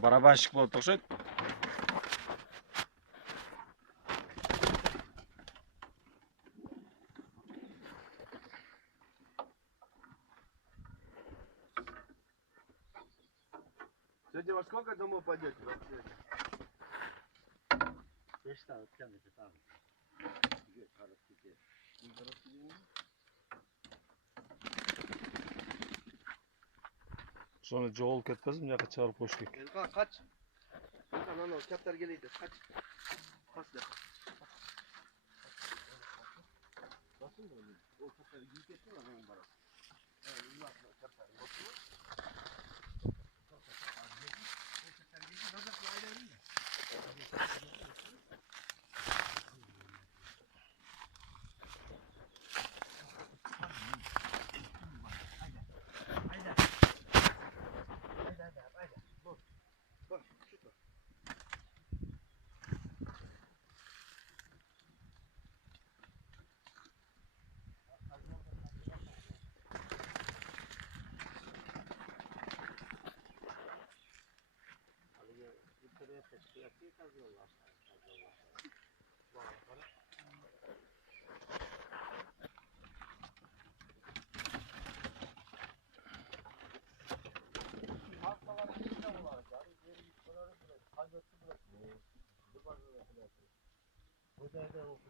Барабанщик болот окшойт. Сегодня во сколько домой пойдете вообще? 5 tane ötken de tamam. Gidiyor karıp gidiyor. Sonra жоғалып кетпесин, мына жака чыгарып коюш керек. Elka kaç. Elka lan o kaptar geliydi. Kaç. Kaç da. Nasıl oluyor? O kaptar giyip etti mi adamın bana? Evet, bunlar kaptar. Bakıyor. Yukarıya tepki yapıyor, kazıyorlar. Bu da evde oldu.